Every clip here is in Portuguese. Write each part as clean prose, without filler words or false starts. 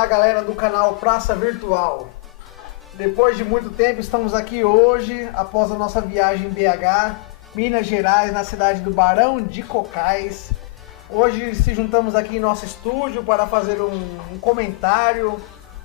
Olá, galera do canal Praça Virtual. Depois de muito tempo, estamos aqui hoje, após a nossa viagem em BH, Minas Gerais, na cidade do Barão de Cocais. Hoje se juntamos aqui em nosso estúdio para fazer um comentário,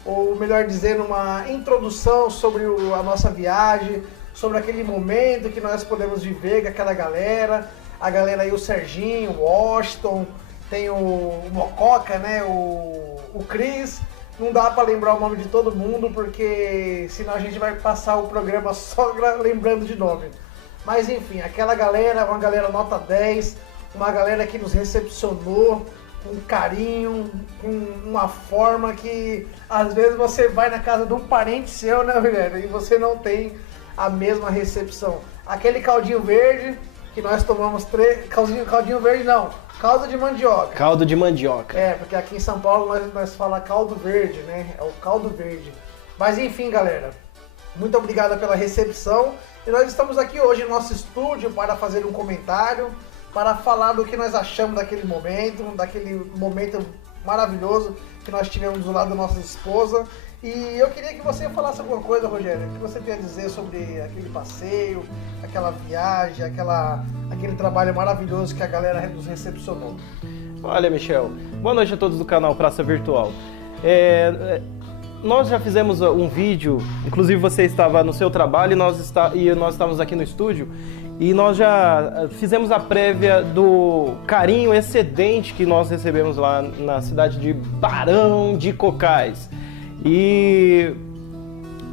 ou melhor dizendo, uma introdução sobre a nossa viagem, sobre aquele momento que nós podemos viver com aquela galera. A galera aí, o Serginho, o Washington, tem o Mococa, né, o Cris. Não dá para lembrar o nome de todo mundo, porque senão a gente vai passar o programa só lembrando de nome. Mas enfim, aquela galera, uma galera nota 10, uma galera que nos recepcionou com carinho, com uma forma que às vezes você vai na casa de um parente seu, né, velho, e você não tem a mesma recepção. Aquele caldinho verde que nós tomamos caldinho verde não, caldo de mandioca. Caldo de mandioca. É, porque aqui em São Paulo nós fala caldo verde, né? É o caldo verde. Mas enfim, galera, muito obrigado pela recepção. E nós estamos aqui hoje no nosso estúdio para fazer um comentário, para falar do que nós achamos daquele momento maravilhoso que nós tivemos do lado da nossa esposa. E eu queria que você falasse alguma coisa, Rogério, o que você tem a dizer sobre aquele passeio, aquela viagem, aquele trabalho maravilhoso que a galera nos recepcionou. Olha, Michel, boa noite a todos do canal Praça Virtual. Nós já fizemos um vídeo, inclusive você estava no seu trabalho e nós estávamos aqui no estúdio, e nós já fizemos a prévia do carinho excedente que nós recebemos lá na cidade de Barão de Cocais. E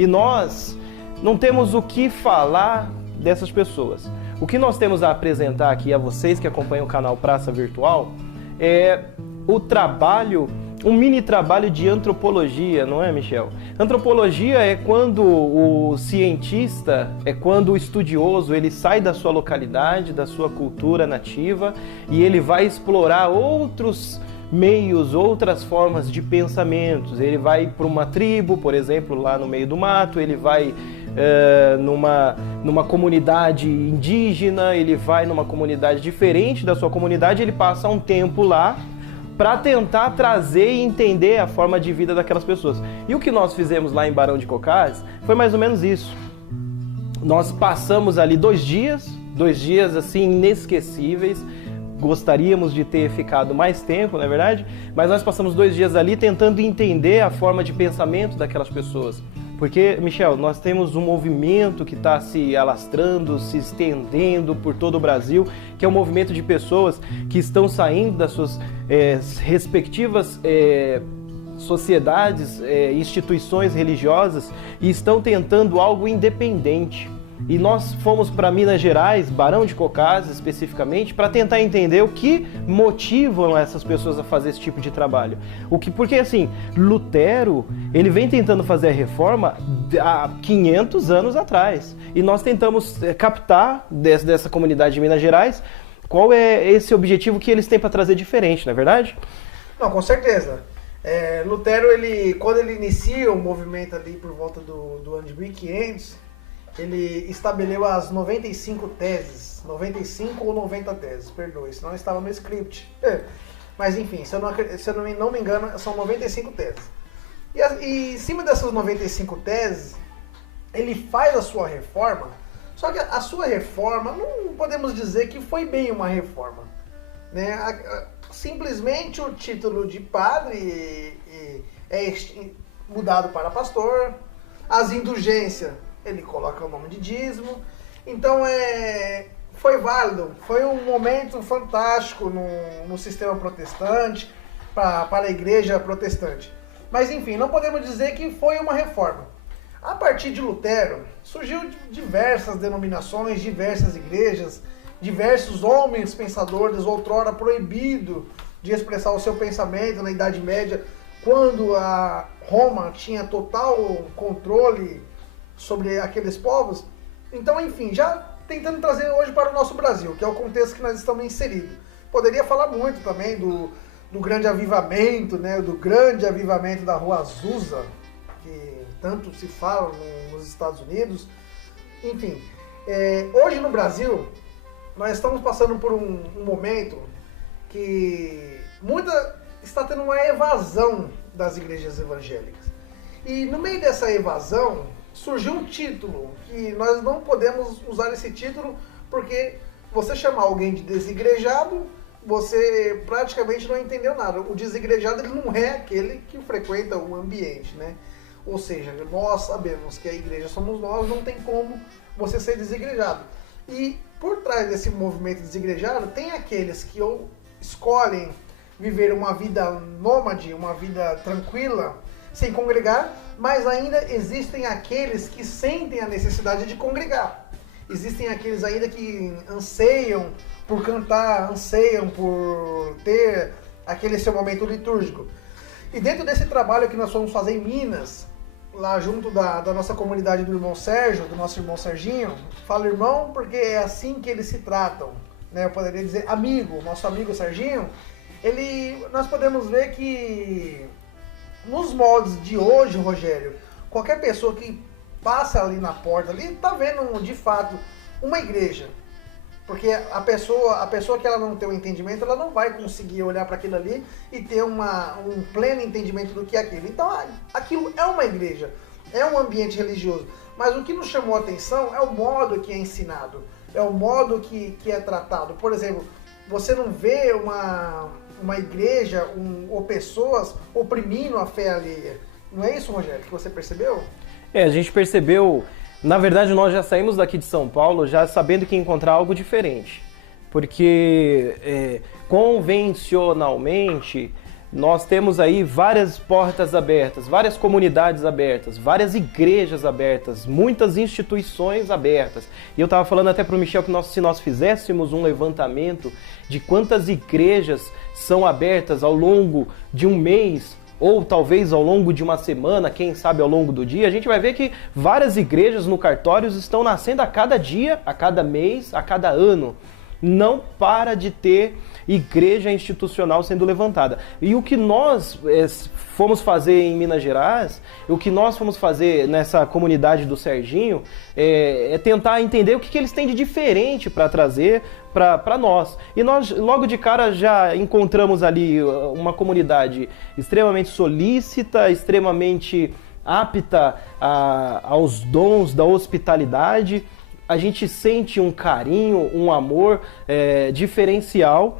nós não temos o que falar dessas pessoas. O que nós temos a apresentar aqui a vocês que acompanham o canal Praça Virtual é o trabalho, um mini trabalho de antropologia, não é, Michel? Antropologia é quando o cientista, é quando o estudioso, ele sai da sua localidade, da sua cultura nativa e ele vai explorar outros meios, outras formas de pensamentos. Ele vai para uma tribo, por exemplo, lá no meio do mato, ele vai numa comunidade indígena, ele vai numa comunidade diferente da sua comunidade, ele passa um tempo lá para tentar trazer e entender a forma de vida daquelas pessoas. E o que nós fizemos lá em Barão de Cocais foi mais ou menos isso. Nós passamos ali 2 dias assim inesquecíveis. Gostaríamos de ter ficado mais tempo, não é verdade? Mas nós passamos 2 dias ali tentando entender a forma de pensamento daquelas pessoas. Porque, Michel, nós temos um movimento que está se alastrando, se estendendo por todo o Brasil, que é um movimento de pessoas que estão saindo das suas respectivas sociedades, instituições religiosas, e estão tentando algo independente. E nós fomos para Minas Gerais, Barão de Cocais especificamente, para tentar entender o que motivam essas pessoas a fazer esse tipo de trabalho. Porque assim, Lutero, ele vem tentando fazer a reforma há 500 anos atrás. E nós tentamos captar dessa comunidade de Minas Gerais qual é esse objetivo que eles têm para trazer diferente, não é verdade? Não, com certeza. Lutero, quando ele inicia o movimento ali por volta do ano de 1500, ele estabeleceu as 95 teses, 95 ou 90 teses, perdoe, senão estava no script. Mas enfim, se eu não me engano, são 95 teses. E em cima dessas 95 teses, ele faz a sua reforma, só que a sua reforma, não podemos dizer que foi bem uma reforma, né? Simplesmente o título de padre é mudado para pastor, as indulgências, ele coloca o nome de dízimo. Então foi válido, foi um momento fantástico no sistema protestante, para a igreja protestante. Mas enfim, não podemos dizer que foi uma reforma. A partir de Lutero, surgiu diversas denominações, diversas igrejas, diversos homens pensadores, outrora proibido de expressar o seu pensamento na Idade Média, quando a Roma tinha total controle sobre aqueles povos. Então, enfim, já tentando trazer hoje para o nosso Brasil, que é o contexto que nós estamos inseridos. Poderia falar muito também do grande avivamento, né, do grande avivamento da Rua Azusa, que tanto se fala nos Estados Unidos. Enfim, hoje no Brasil, nós estamos passando por um momento que está tendo uma evasão das igrejas evangélicas. E no meio dessa evasão, surgiu um título, que nós não podemos usar esse título porque você chamar alguém de desigrejado, você praticamente não entendeu nada. O desigrejado ele não é aquele que frequenta o ambiente, né? Ou seja, nós sabemos que a igreja somos nós, não tem como você ser desigrejado. E por trás desse movimento desigrejado, tem aqueles que escolhem viver uma vida nômade, uma vida tranquila, sem congregar, mas ainda existem aqueles que sentem a necessidade de congregar. Existem aqueles ainda que anseiam por cantar, anseiam por ter aquele seu momento litúrgico. E dentro desse trabalho que nós fomos fazer em Minas, lá junto da nossa comunidade do irmão Sérgio, do nosso irmão Serginho, falo irmão porque é assim que eles se tratam, né? Eu poderia dizer amigo, nosso amigo Serginho, nós podemos ver que nos moldes de hoje, Rogério, qualquer pessoa que passa ali na porta, ali tá vendo de fato uma igreja. Porque a pessoa que ela não tem o entendimento, ela não vai conseguir olhar para aquilo ali e ter um pleno entendimento do que é aquilo. Então, aquilo é uma igreja, é um ambiente religioso. Mas o que nos chamou a atenção é o modo que é ensinado, é o modo que é tratado. Por exemplo, você não vê uma igreja ou pessoas oprimindo a fé alheia. Não é isso, Rogério, que você percebeu? A gente percebeu. Na verdade, nós já saímos daqui de São Paulo já sabendo que ia encontrar algo diferente. Porque convencionalmente nós temos aí várias portas abertas, várias comunidades abertas, várias igrejas abertas, muitas instituições abertas. E eu estava falando até para o Michel que se nós fizéssemos um levantamento de quantas igrejas são abertas ao longo de um mês, ou talvez ao longo de uma semana, quem sabe ao longo do dia, a gente vai ver que várias igrejas no Cartórios estão nascendo a cada dia, a cada mês, a cada ano. Não para de ter igreja institucional sendo levantada. E o que nós fomos fazer em Minas Gerais, o que nós fomos fazer nessa comunidade do Serginho, é tentar entender o que eles têm de diferente para trazer para nós. E nós, logo de cara, já encontramos ali uma comunidade extremamente solícita, extremamente apta aos dons da hospitalidade. A gente sente um carinho, um amor diferencial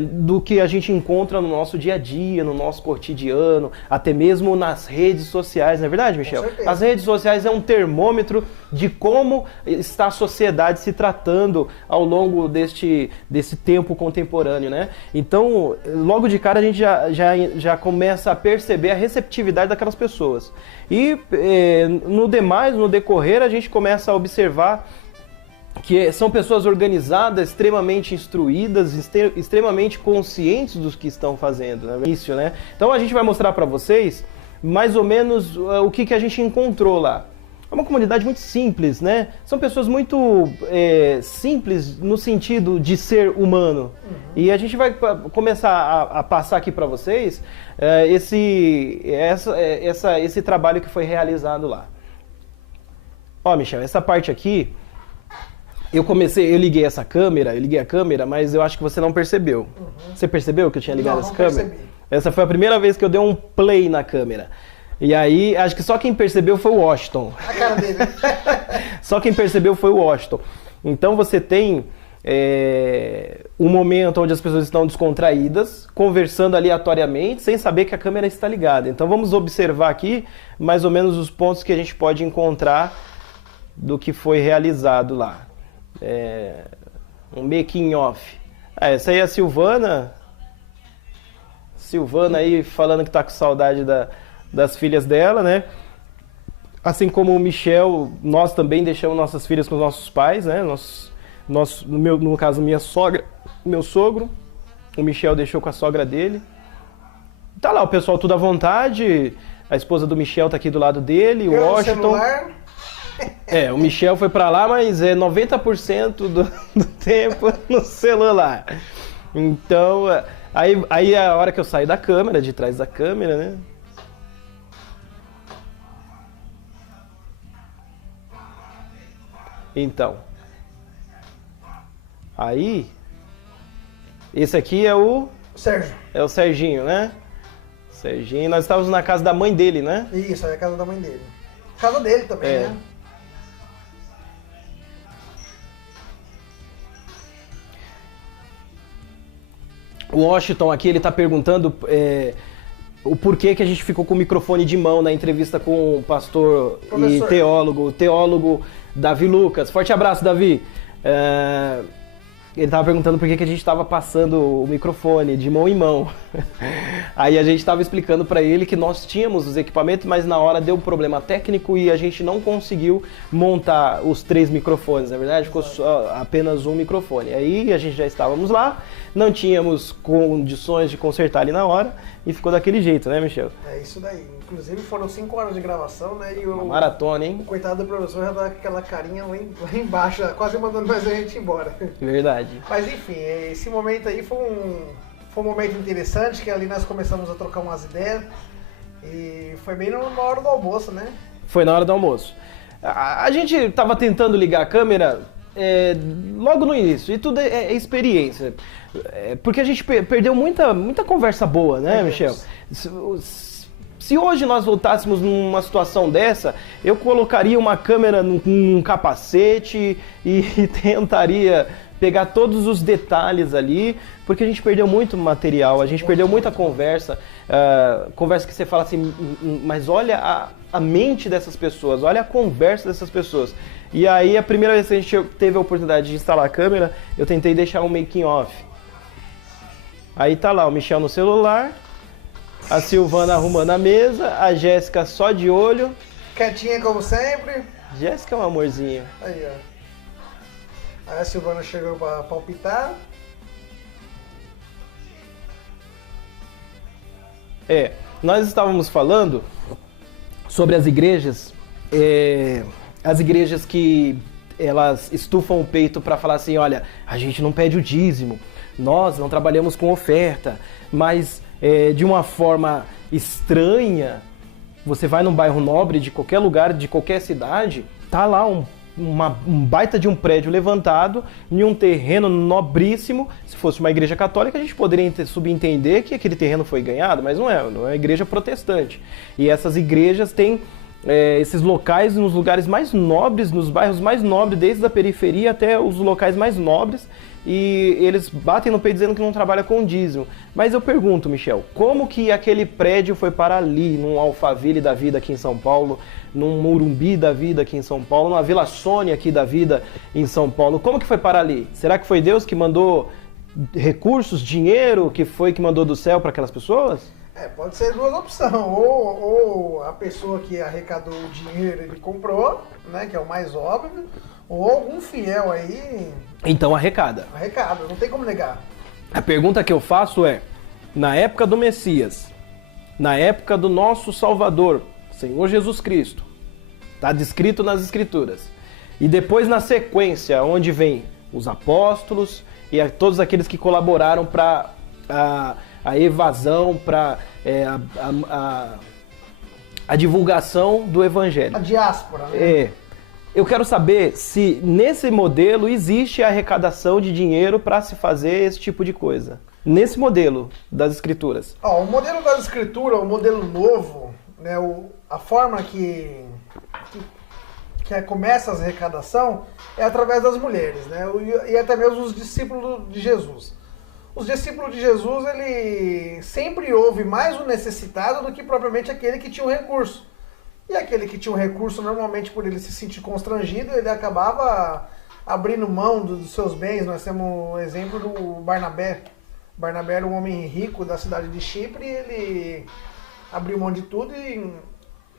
do que a gente encontra no nosso dia a dia, no nosso cotidiano, até mesmo nas redes sociais, não é verdade, Michel? As redes sociais é um termômetro de como está a sociedade se tratando ao longo desse tempo contemporâneo, né? Então, logo de cara a gente já começa a perceber a receptividade daquelas pessoas. E no decorrer, a gente começa a observar que são pessoas organizadas, extremamente instruídas, extremamente conscientes dos que estão fazendo, né? Isso, né? Então a gente vai mostrar para vocês mais ou menos o que a gente encontrou lá. É uma comunidade muito simples, né? São pessoas muito simples no sentido de ser humano. Uhum. E a gente vai começar a passar aqui para vocês esse trabalho que foi realizado lá. Ó, Michel, essa parte aqui, eu liguei a câmera, mas eu acho que você não percebeu. Uhum. Você percebeu que eu tinha ligado essa câmera? Percebi. Essa foi a primeira vez que eu dei um play na câmera. E aí, acho que só quem percebeu foi o Washington. A cara dele. Só quem percebeu foi o Washington. Então você tem um momento onde as pessoas estão descontraídas, conversando aleatoriamente, sem saber que a câmera está ligada. Então vamos observar aqui mais ou menos os pontos que a gente pode encontrar do que foi realizado lá. Um making off. Essa aí é a Silvana. Silvana aí falando que tá com saudade das filhas dela, né? Assim como o Michel, nós também deixamos nossas filhas com os nossos pais, né? No caso, minha sogra, meu sogro. O Michel deixou com a sogra dele. Tá lá o pessoal tudo à vontade. A esposa do Michel tá aqui do lado dele, o Washington. O Michel foi pra lá, mas 90% do tempo no celular. Então, aí é a hora que eu saí da câmera, de trás da câmera, né? Então, aí, esse aqui é o Sérgio. É o Serginho, né? Serginho, nós estávamos na casa da mãe dele, né? Isso, aí é a casa da mãe dele. Casa dele também, né? O Washington aqui, ele tá perguntando o porquê que a gente ficou com o microfone de mão na entrevista com o pastor e teólogo Davi Lucas. Forte abraço, Davi. Ele tava perguntando por que a gente tava passando o microfone de mão em mão. Aí a gente tava explicando para ele que nós tínhamos os equipamentos, mas na hora deu um problema técnico e a gente não conseguiu montar os 3 microfones, na verdade ficou só apenas um microfone. Aí a gente já estávamos lá, não tínhamos condições de consertar ali na hora e ficou daquele jeito, né, Michel? É isso daí. Inclusive foram 5 horas de gravação, né? E uma maratona, hein? O coitado do professor já dá aquela carinha lá embaixo, quase mandando mais a gente embora. Verdade. Mas enfim, esse momento aí foi um momento interessante, que ali nós começamos a trocar umas ideias. E foi bem na hora do almoço, né? Foi na hora do almoço. A gente estava tentando ligar a câmera logo no início, e tudo é experiência. Porque a gente perdeu muita conversa boa, né, Michel? Se hoje nós voltássemos numa situação dessa, eu colocaria uma câmera num capacete e tentaria pegar todos os detalhes ali, porque a gente perdeu muito material, a gente perdeu muita conversa, conversa que você fala assim, mas olha a mente dessas pessoas, olha a conversa dessas pessoas. E aí a primeira vez que a gente teve a oportunidade de instalar a câmera, eu tentei deixar um making off. Aí tá lá o Michel no celular, a Silvana arrumando a mesa, a Jéssica só de olho. Quietinha como sempre. Jéssica é um amorzinho. Aí, ó. Aí a Silvana chegou pra palpitar. Nós estávamos falando sobre as igrejas que elas estufam o peito para falar assim, olha, a gente não pede o dízimo, nós não trabalhamos com oferta, mas de uma forma estranha, você vai num bairro nobre de qualquer lugar, de qualquer cidade, tá lá um baita de um prédio levantado em um terreno nobríssimo. Se fosse uma igreja católica, a gente poderia subentender que aquele terreno foi ganhado, mas não é uma igreja protestante. E essas igrejas têm esses locais nos lugares mais nobres, nos bairros mais nobres, desde a periferia até os locais mais nobres, e eles batem no peito dizendo que não trabalha com dízimo. Mas eu pergunto, Michel, como que aquele prédio foi para ali, num Alphaville da vida aqui em São Paulo, num Morumbi da vida aqui em São Paulo, numa Vila Sônia aqui da vida em São Paulo? Como que foi para ali? Será que foi Deus que mandou recursos, dinheiro, que mandou do céu para aquelas pessoas? Pode ser 2 opções. Ou a pessoa que arrecadou o dinheiro ele comprou, né, que é o mais óbvio, ou algum fiel aí... Então arrecada. Arrecada, não tem como negar. A pergunta que eu faço na época do Messias, na época do nosso Salvador, Senhor Jesus Cristo, está descrito nas Escrituras, e depois na sequência, onde vem os apóstolos e todos aqueles que colaboraram para a evasão, para a divulgação do Evangelho. A diáspora, né? Eu quero saber se nesse modelo existe arrecadação de dinheiro para se fazer esse tipo de coisa. Nesse modelo das Escrituras. O modelo das Escrituras, o modelo novo, né, a forma que começa a arrecadação é através das mulheres, né, e até mesmo os discípulos de Jesus. Os discípulos de Jesus, ele sempre houve mais o necessitado do que propriamente aquele que tinha um recurso. E aquele que tinha um recurso, normalmente por ele se sentir constrangido, ele acabava abrindo mão dos seus bens. Nós temos o exemplo do Barnabé. Barnabé era um homem rico da cidade de Chipre, e ele abriu mão de tudo, e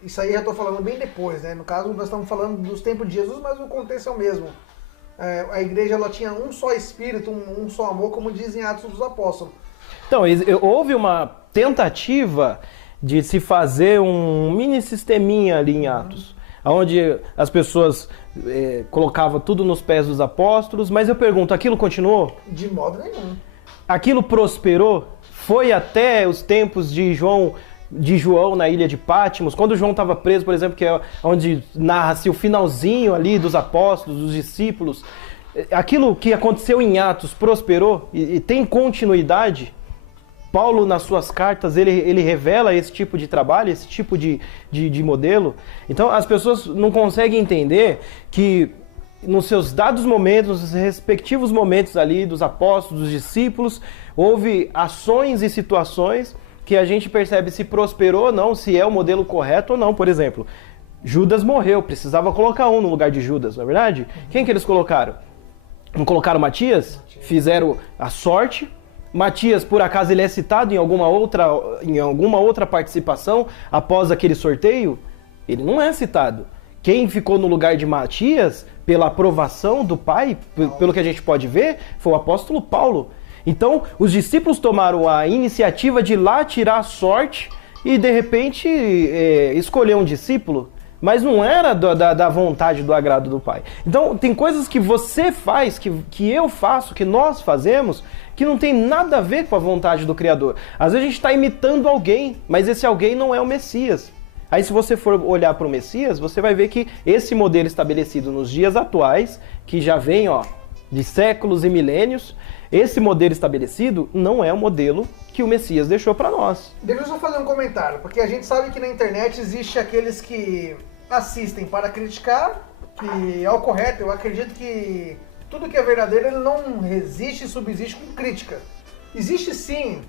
isso aí já estou falando bem depois, né? No caso, nós estamos falando dos tempos de Jesus, mas o contexto é o mesmo. A igreja ela tinha um só espírito, um só amor, como dizem Atos dos Apóstolos. Então, houve uma tentativa de se fazer um mini sisteminha ali em Atos, onde as pessoas colocavam tudo nos pés dos apóstolos, mas eu pergunto, aquilo continuou? De modo nenhum. Aquilo prosperou? Foi até os tempos de João na ilha de Patmos, quando João estava preso, por exemplo, que é onde narra-se o finalzinho ali dos apóstolos, dos discípulos. Aquilo que aconteceu em Atos prosperou e tem continuidade? Paulo, nas suas cartas, ele revela esse tipo de trabalho, esse tipo de modelo. Então, as pessoas não conseguem entender que nos seus dados momentos, nos respectivos momentos ali dos apóstolos, dos discípulos, houve ações e situações que a gente percebe se prosperou ou não, se é o modelo correto ou não. Por exemplo, Judas morreu, precisava colocar um no lugar de Judas, não é verdade? Quem que eles colocaram? Não colocaram Matias? Fizeram a sorte. Matias, por acaso, ele é citado em alguma outra participação após aquele sorteio? Ele não é citado. Quem ficou no lugar de Matias, pela aprovação do Pai, pelo que a gente pode ver, foi o apóstolo Paulo. Então, os discípulos tomaram a iniciativa de ir lá tirar a sorte e, de repente, escolher um discípulo. Mas não era da vontade, do agrado do Pai. Então, tem coisas que você faz, que eu faço, que nós fazemos, que não tem nada a ver com a vontade do Criador. Às vezes a gente está imitando alguém, mas esse alguém não é o Messias. Aí, se você for olhar para o Messias, você vai ver que esse modelo estabelecido nos dias atuais, que já vem de séculos e milênios, esse modelo estabelecido não é o modelo que o Messias deixou para nós. Deixa eu só fazer um comentário, porque a gente sabe que na internet existe aqueles que assistem para criticar, que é o correto. Eu acredito que tudo que é verdadeiro ele não resiste e subsiste com crítica. Existe sim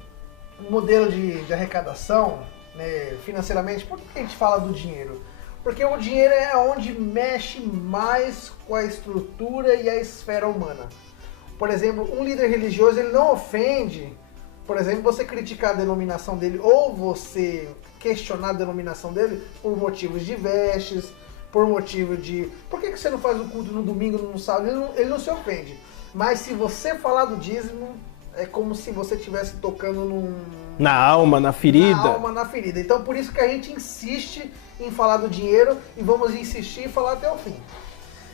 um modelo de arrecadação, né, financeiramente. Por que a gente fala do dinheiro? Porque o dinheiro é onde mexe mais com a estrutura e a esfera humana. Por exemplo, um líder religioso ele não ofende, por exemplo, você criticar a denominação dele ou você questionar a denominação dele por motivos de vestes, por motivo de... Por que você não faz o culto no domingo, no sábado? Ele não se ofende. Mas se você falar do dízimo, é como se você estivesse tocando na alma, na ferida. Na alma, na ferida. Então por isso que a gente insiste em falar do dinheiro e vamos insistir em falar até o fim.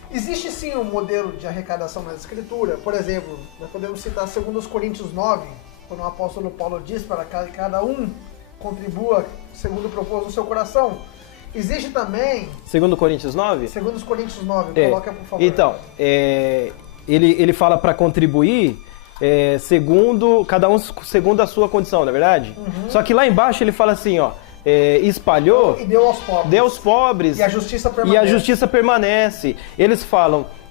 Existe sim um modelo de arrecadação na Escritura. Por exemplo, nós podemos citar 2 Coríntios 9, quando o apóstolo Paulo diz para que cada um contribua segundo propôs no seu coração. Existe também... 2 Coríntios 9? 2 Coríntios 9, coloca por favor. Então, ele fala para contribuir cada um segundo a sua condição, não é verdade? Uhum. Só que lá embaixo ele fala assim, espalhou... E deu aos pobres. Deu aos pobres. E a justiça permanece. E a justiça permanece.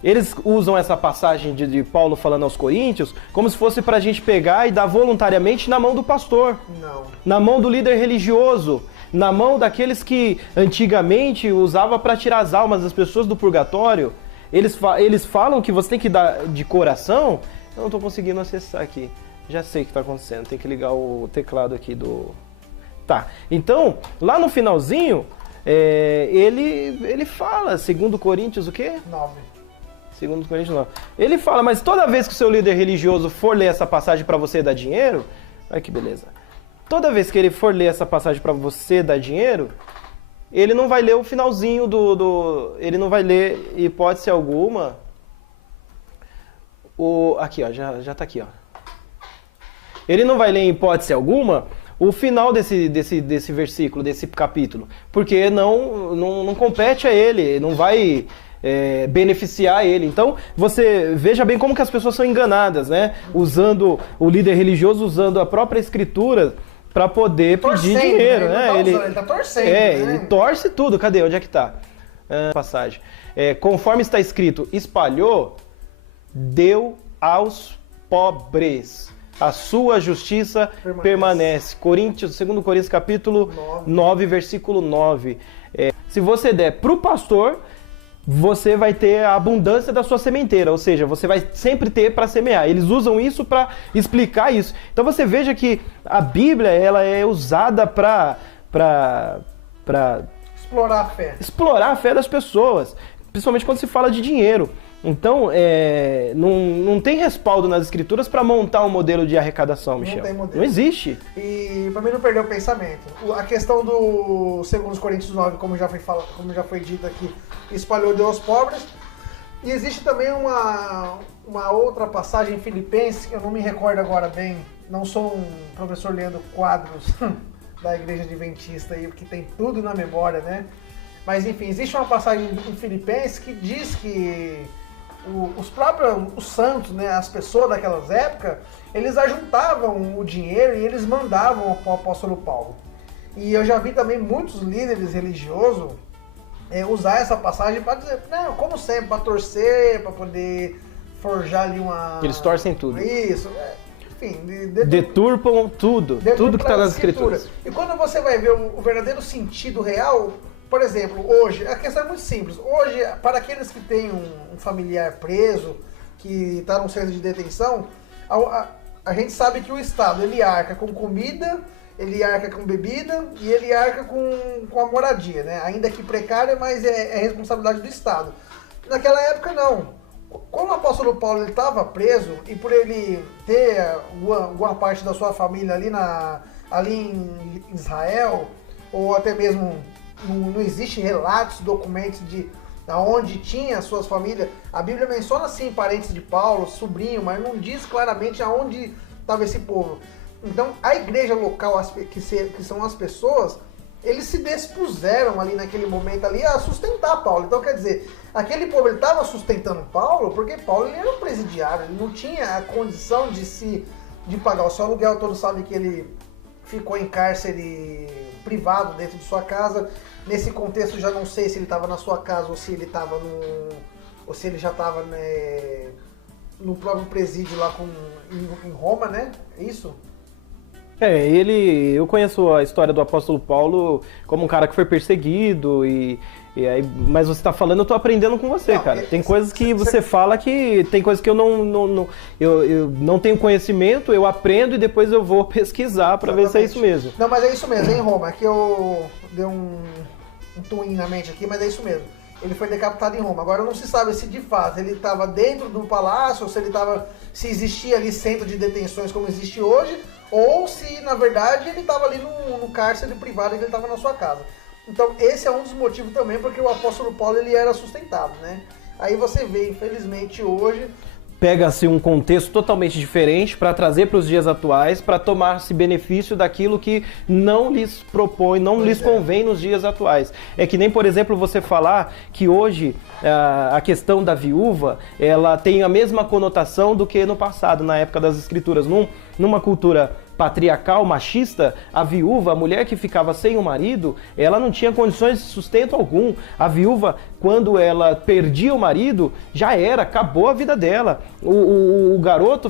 Eles usam essa passagem de Paulo falando aos Coríntios como se fosse para a gente pegar e dar voluntariamente na mão do pastor. Não. Na mão do líder religioso. Na mão daqueles que antigamente usava para tirar as almas das pessoas do purgatório. Eles falam que você tem que dar de coração. Eu não estou conseguindo acessar aqui. Já sei o que está acontecendo. Tem que ligar o teclado aqui do... Tá. Então, lá no finalzinho, ele fala, 2 Coríntios o quê? 9. 2 Coríntios 9. Ele fala, mas toda vez que o seu líder religioso for ler essa passagem para você dar dinheiro... Olha que beleza. Toda vez que ele for ler essa passagem para você dar dinheiro, ele não vai ler o finalzinho ele não vai ler, hipótese alguma... Aqui, ó, já tá aqui, ó. Ele não vai ler em hipótese alguma o final desse versículo, desse capítulo, porque não compete a ele, não vai beneficiar ele. Então, você veja bem como que as pessoas são enganadas, né? Usando o líder religioso, usando a própria escritura para poder pedir dinheiro, né? Ele tá torcendo, ele torce tudo. Cadê? Onde é que tá? Passagem. Conforme está escrito, espalhou, deu aos pobres. A sua justiça permanece. 2 Coríntios capítulo 9, versículo 9. Se você der para o pastor, você vai ter a abundância da sua sementeira, ou seja, você vai sempre ter para semear. Eles usam isso para explicar isso. Então você veja que a Bíblia ela é usada para explorar a fé das pessoas, principalmente quando se fala de dinheiro. Então, não tem respaldo nas escrituras para montar um modelo de arrecadação, Michel. Não tem modelo. Não existe. E para mim não perder o pensamento. A questão do 2 Coríntios 9, como já foi dito aqui, espalhou deu aos pobres. E existe também uma outra passagem em Filipenses, que eu não me recordo agora bem. Não sou um professor lendo quadros da Igreja Adventista aí, porque tem tudo na memória, né? Mas enfim, existe uma passagem em Filipenses que diz que os próprios os santos, né, as pessoas daquelas épocas, eles ajuntavam o dinheiro e eles mandavam para o apóstolo Paulo. E eu já vi também muitos líderes religiosos usar essa passagem para dizer, não, como sempre, para torcer, para poder forjar ali uma... Eles torcem tudo. Isso, enfim. Deturpam tudo que está nas escrituras. E quando você vai ver o verdadeiro sentido real, por exemplo, hoje, a questão é muito simples. Hoje, para aqueles que têm um familiar preso, que está num centro de detenção, a gente sabe que o Estado, ele arca com comida, ele arca com bebida e ele arca com a moradia, né? Ainda que precária, mas é responsabilidade do Estado. Naquela época, não. Como o apóstolo Paulo estava preso, e por ele ter alguma parte da sua família ali em Israel, ou até mesmo não existe relatos, documentos de onde tinha as suas famílias, a Bíblia menciona sim parentes de Paulo, sobrinho, mas não diz claramente aonde estava esse povo. Então, a igreja local, que são as pessoas, eles se dispuseram ali naquele momento ali a sustentar Paulo. Então, quer dizer, aquele povo estava sustentando Paulo porque Paulo ele era um presidiário, ele não tinha a condição de pagar o seu aluguel. Todos sabem que ele ficou em cárcere privado dentro de sua casa. Nesse contexto, já não sei se ele estava na sua casa ou se ele estava ou se ele já estava, né, no próprio presídio lá em Roma, né? É isso? Eu conheço a história do apóstolo Paulo como um cara que foi perseguido mas você está falando, eu estou aprendendo com você, cara. Tem coisas que você fala que tem coisas que eu não tenho conhecimento, eu aprendo e depois eu vou pesquisar para ver se é isso mesmo. Não, mas é isso mesmo, em Roma. Aqui eu dei um twin na mente aqui, mas é isso mesmo. Ele foi decapitado em Roma. Agora não se sabe se de fato ele estava dentro do palácio, ou se existia ali centro de detenções como existe hoje, ou se na verdade ele estava ali no cárcere privado e ele estava na sua casa. Então esse é um dos motivos também porque o apóstolo Paulo ele era sustentado, né? Aí você vê, infelizmente hoje... Pega-se um contexto totalmente diferente para trazer para os dias atuais, para tomar-se benefício daquilo que não lhes propõe, não lhes convém nos dias atuais. É que nem, por exemplo, você falar que hoje a questão da viúva, ela tem a mesma conotação do que no passado, na época das escrituras. Numa cultura patriarcal, machista, a viúva, a mulher que ficava sem o marido, ela não tinha condições de sustento algum. A viúva, quando ela perdia o marido, já era, acabou a vida dela. O garoto,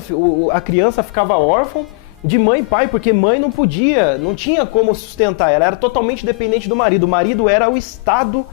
a criança ficava órfã de mãe e pai, porque mãe não tinha como sustentar, ela era totalmente dependente do marido. O marido era o Estado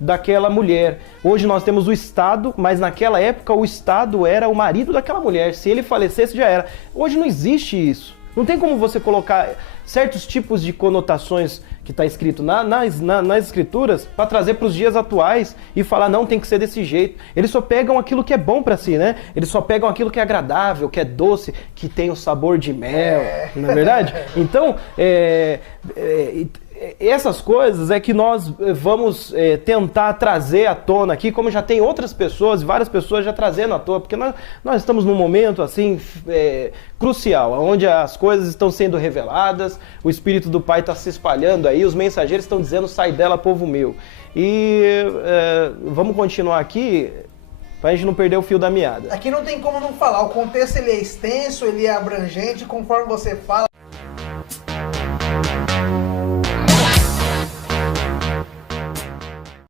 daquela mulher. Hoje nós temos o Estado, mas naquela época o Estado era o marido daquela mulher. Se ele falecesse, já era. Hoje não existe isso. Não tem como você colocar certos tipos de conotações que está escrito nas escrituras para trazer para os dias atuais e falar, não, tem que ser desse jeito. Eles só pegam aquilo que é bom para si, né? Eles só pegam aquilo que é agradável, que é doce, que tem o sabor de mel, não é verdade? Então, essas coisas é que nós vamos tentar trazer à tona aqui, como já tem outras pessoas, várias pessoas já trazendo à tona, porque nós estamos num momento assim crucial, onde as coisas estão sendo reveladas, o Espírito do Pai está se espalhando aí, os mensageiros estão dizendo, sai dela, povo meu. E vamos continuar aqui, para a gente não perder o fio da meada. Aqui não tem como não falar, o contexto ele é extenso, ele é abrangente, conforme você fala,